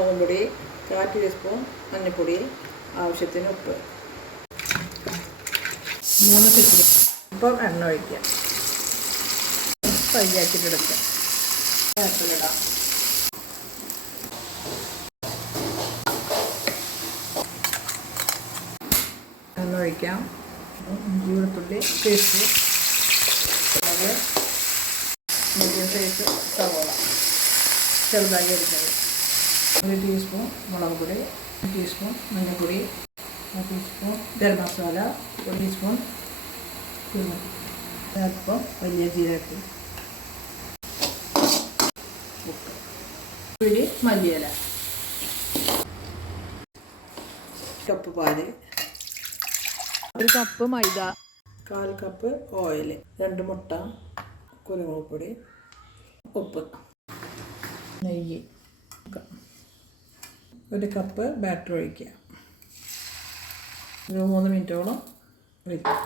മുളകും പൊടി, 1/4 ടീസ്പൂൺ മഞ്ഞൾപ്പൊടി, ആവശ്യത്തിന് ഉപ്പ്, 3 പിച്ചിൽ. ഇപ്പം എണ്ണ ഒഴിക്കുക, ഫ്രൈ ആക്കിയിട്ടെടുക്കുക. വേപ്പിലിടാം, എണ്ണ ഒഴിക്കാം. ഇഞ്ചി വെളുത്തുള്ളി പേസ്റ്റ്, അത് മീഡിയം സൈസ് സവോള ചെറുതായി അരിഞ്ഞത്, 1 ടീസ്പൂൺ മുളക് പൊടി, 1 ടീസ്പൂൺ മഞ്ഞൾപ്പൊടി, 1 ടീസ്പൂൺ ഗരം മസാല, 1 ടീസ്പൂൺ കുരുമുളക്, അല്പം വലിയ ജീരകപ്പൊടി, ഉപ്പ്, പിടി മല്ലിയില, കപ്പ് പാല്, 1 കപ്പ് മൈദ, 1/4 കപ്പ് ഓയിൽ, 2 മുട്ട, കുരുമുളക് പൊടി, ഉപ്പ്, നെയ്യ്, 1 കപ്പ് ബാറ്റർ ഒഴിക്കുക. 3 മിനിറ്റോളം ഒഴിക്കുക.